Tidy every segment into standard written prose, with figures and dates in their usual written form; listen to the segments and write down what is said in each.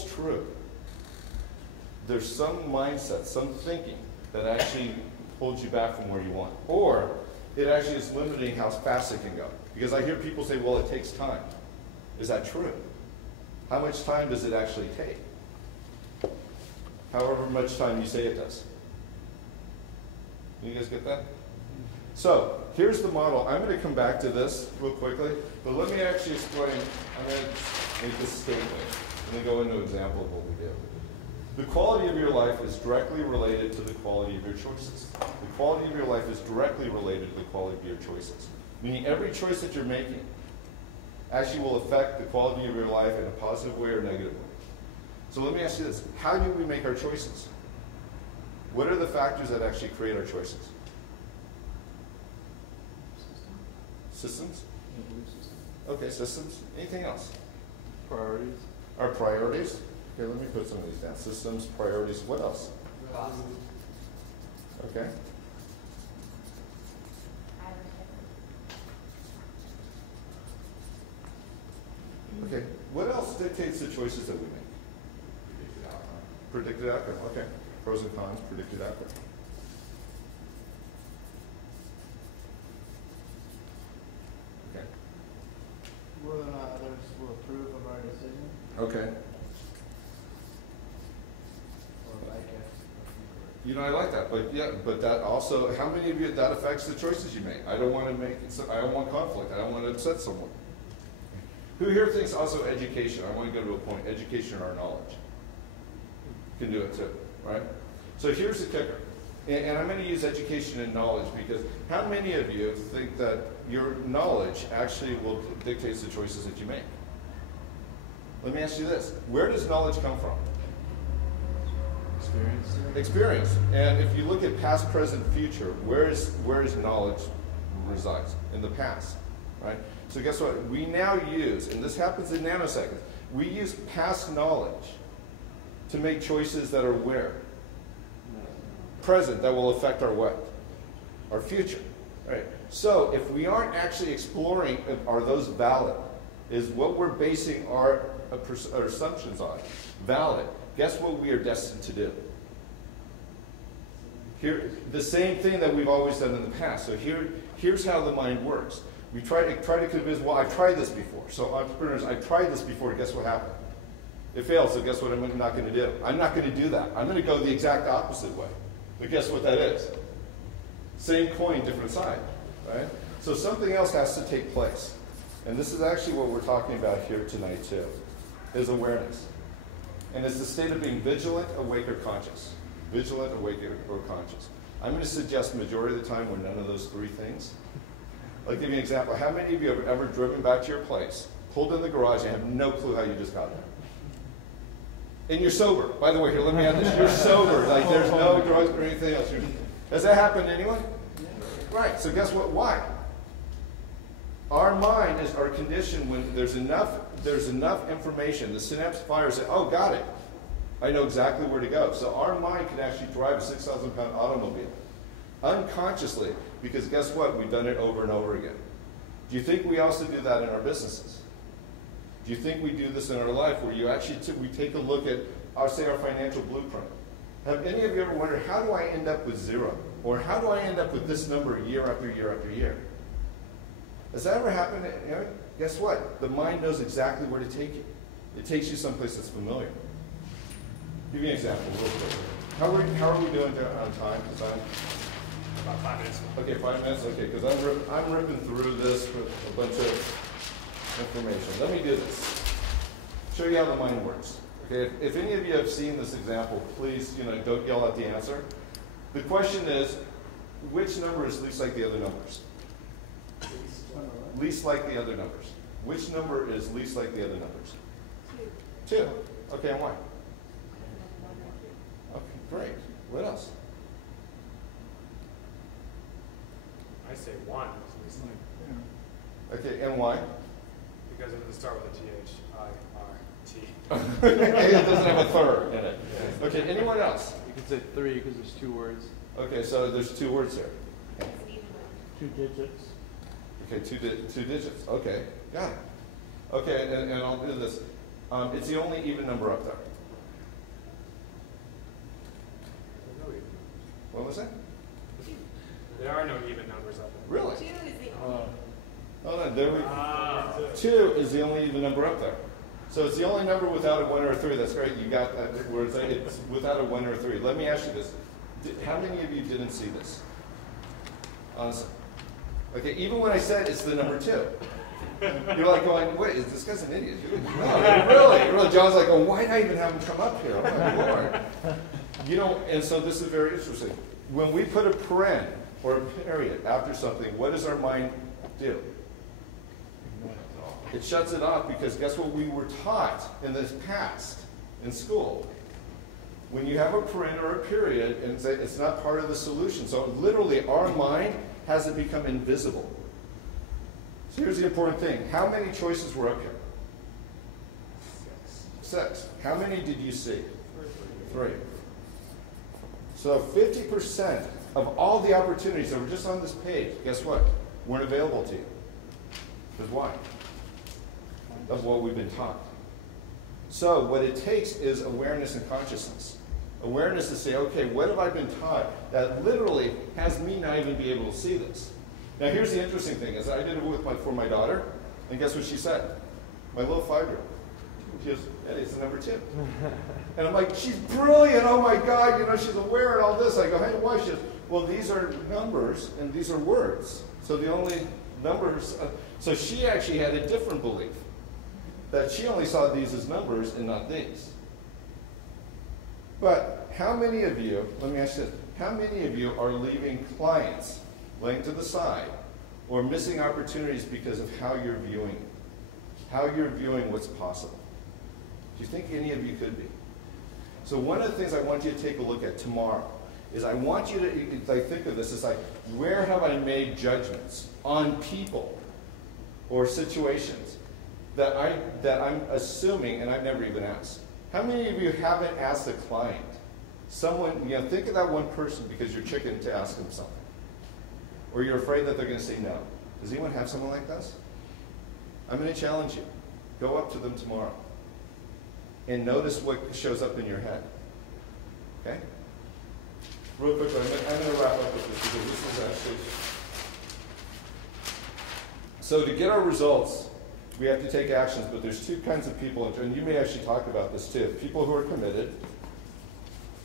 true. There's some mindset, some thinking that actually holds you back from where you want. Or it actually is limiting how fast it can go. Because I hear people say, well, it takes time. Is that true? How much time does it actually take? However much time you say it does. You guys get that? So, here's the model. I'm going to come back to this real quickly, but let me actually explain. I'm going to make this statement, and then go into an example of what we do. The quality of your life is directly related to the quality of your choices. The quality of your life is directly related to the quality of your choices. Meaning every choice that you're making actually will affect the quality of your life in a positive way or negative way. So let me ask you this. How do we make our choices? What are the factors that actually create our choices? Systems? Okay, systems. Anything else? Priorities. Our priorities. Okay, let me put some of these down. Systems, priorities. What else? Okay. Okay. What else dictates the choices that we make? Predicted outcome. Okay. Pros and cons, predicted outcome. Okay. Whether or not others will approve of our decision Okay. or like it. You know, I like that, but yeah, but that also, how many of you, that affects the choices you make? I don't want to make, I don't want conflict, I don't want to upset someone. Who here thinks also education, I want to go to a point, education or knowledge? Can do it too, right? So here's the kicker, and I'm going to use education and knowledge because how many of you think that your knowledge actually will dictate the choices that you make? Let me ask you this, where does knowledge come from? Experience. Experience. And if you look at past, present, future, where is knowledge resides? In the past, right? So guess what? We now use, and this happens in nanoseconds, we use past knowledge to make choices that are where? Present, that will affect our what? Our future, right? So if we aren't actually exploring, are those valid? Is what we're basing our assumptions on valid? Guess what we are destined to do? Here, the same thing that we've always done in the past. So here's how the mind works. We try to convince, well, I've tried this before. So entrepreneurs, I've tried this before, guess what happened? It failed, so guess what I'm not going to do? I'm not going to do that. I'm going to go the exact opposite way. But guess what that is? Same coin, different side, right? So something else has to take place. And this is actually what we're talking about here tonight too, is awareness. And it's the state of being vigilant, awake, or conscious. Vigilant, awake, or conscious. I'm going to suggest majority of the time we're none of those three things. I'll give you an example. How many of you have ever driven back to your place, pulled in the garage, and have no clue how you just got there? And you're sober. By the way, here, let me add this. You're sober. Like, there's no drugs or anything else. Has that happened to anyone? Right. So guess what? Why? Our mind is our condition when there's enough information. The synapse fires say, oh, got it. I know exactly where to go. So our mind can actually drive a 6,000-pound automobile unconsciously because guess what? We've done it over and over again. Do you think we also do that in our businesses? Do you think we do this in our life where you actually we take a look at, say, our financial blueprint? Have any of you ever wondered, how do I end up with zero? Or how do I end up with this number year after year after year? Has that ever happened? You know, guess what? The mind knows exactly where to take you. It takes you someplace that's familiar. Give me an example real quick. How are we doing on time? Because I'm about 5 minutes. Okay, 5 minutes. Okay, because I'm ripping through this with a bunch of information. Let me do this. Show you how the mind works. Okay, if any of you have seen this example, please, don't yell out the answer. The question is, which number is least like the other numbers? Least like the other numbers. Which number is least like the other numbers? 2. Okay, and why? Okay, great. What else? I say 1 is least like. Okay, and why? Because it doesn't start with a T-H, I-R-T. It doesn't have a third in it. Okay, anyone else? You could say 3 because there's 2 words. Okay, so there's 2 words there. 2 digits. Okay, two digits. Okay, got it. Okay, and I'll do this. It's the only even number up there. What was that? There are no even numbers up there. Really? 2 is the Oh, no, there we 2 is the only even number up there. So it's the only number without a 1 or a 3. That's great. You got that. Where it's without a 1 or a 3. Let me ask you this. How many of you didn't see this? Honestly. Okay, even when I said it's the number 2. You're like going, wait, is this guy's an idiot? No, really. John's like, oh, why did I even have him come up here? Oh, my Lord. You know, and so this is very interesting. When we put a paren or a period after something, what does our mind do? It shuts it off because guess what we were taught in the past in school? When you have a paren or a period, and it's not part of the solution. So literally, our mind has to become invisible. So here's the important thing. How many choices were up here? 6. How many did you see? 3. So 50% of all the opportunities that were just on this page, guess what? Weren't available to you. Because why? That's what we've been taught. So what it takes is awareness and consciousness. Awareness to say, okay, what have I been taught that literally has me not even be able to see this? Now here's the interesting thing, is I did it for my daughter, and guess what she said? My little 5-year-old. She goes, Eddie, it's the number 2. And I'm like, she's brilliant, oh my God, you know, she's aware and all this. I go, hey, why? She goes, well, these are numbers and these are words. So the only numbers, so she actually had a different belief. That she only saw these as numbers and not these. But how many of you, let me ask you this, how many of you are leaving clients laying to the side or missing opportunities because of how you're viewing, what's possible? Do you think any of you could be? So one of the things I want you to take a look at tomorrow is I want you to think of this as like, where have I made judgments on people or situations that I'm assuming, and I've never even asked. How many of you haven't asked a client? Someone, you know, think of that one person because you're chicken to ask them something. Or you're afraid that they're going to say no. Does anyone have someone like this? I'm going to challenge you. Go up to them tomorrow. And notice what shows up in your head. Okay? Real quickly, I'm going to wrap up with this because this is actually... So to get our results, we have to take actions, but there's 2 kinds of people, and you may actually talk about this too. People who are committed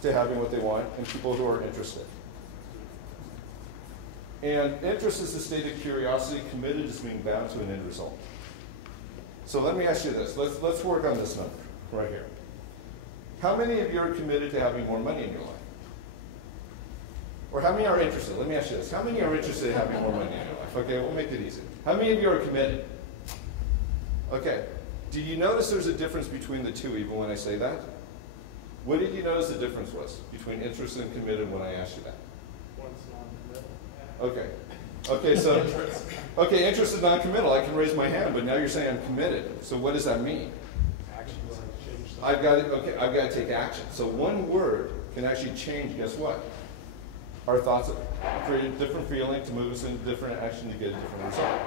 to having what they want, and people who are interested. And interest is a state of curiosity, committed is being bound to an end result. So let me ask you this. Let's work on this number right here. How many of you are committed to having more money in your life? Or how many are interested? Let me ask you this. How many are interested in having more money in your life? Okay, we'll make it easy. How many of you are committed? Okay. Do you notice there's a difference between the 2 even when I say that? What did you notice the difference was between interested and committed when I asked you that? One's non-committal. Okay. Okay, so, okay, interested, non-committal. I can raise my hand, but now you're saying I'm committed. So what does that mean? Actions change the I've got to take action. So one word can actually change, guess what? Our thoughts create a different feeling to move us into different action to get a different result.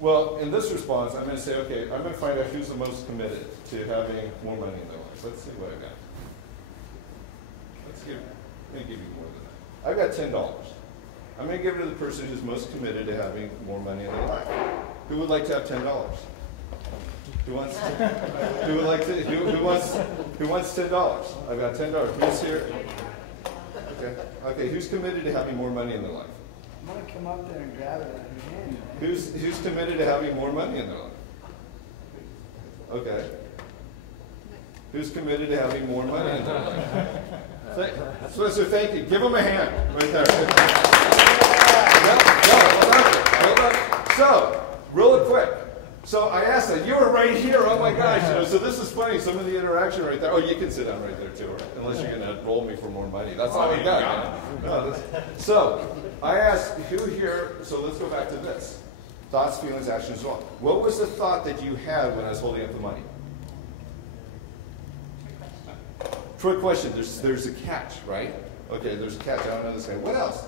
Well, in this response, I'm going to say, okay, I'm going to find out who's the most committed to having more money in their life. Let's see what I got. Let me give you more than that. I've got $10. I'm going to give it to the person who's most committed to having more money in their life. Who would like to have $10? Who wants? Who would like to? Who wants $10? I've got $10. Who's here? Okay. Okay. Who's committed to having more money in their life? I'm going to come up there and grab it out of your hand. Who's committed to having more money in their life? Okay. Who's committed to having more money in their life? Spencer, thank you. Give him a hand right there. Hold on. So, real quick. So I asked that. You were right here. Oh my gosh. You know, so this is funny. Some of the interaction right there. Oh, you can sit down right there too, right? Unless you're going to roll me for more money. That's all we got. No, so I asked who here. So let's go back to this. Thoughts, feelings, actions, so on. What was the thought that you had when I was holding up the money? Trick question. There's a catch, right? Okay, there's a catch. I don't know this guy. What else?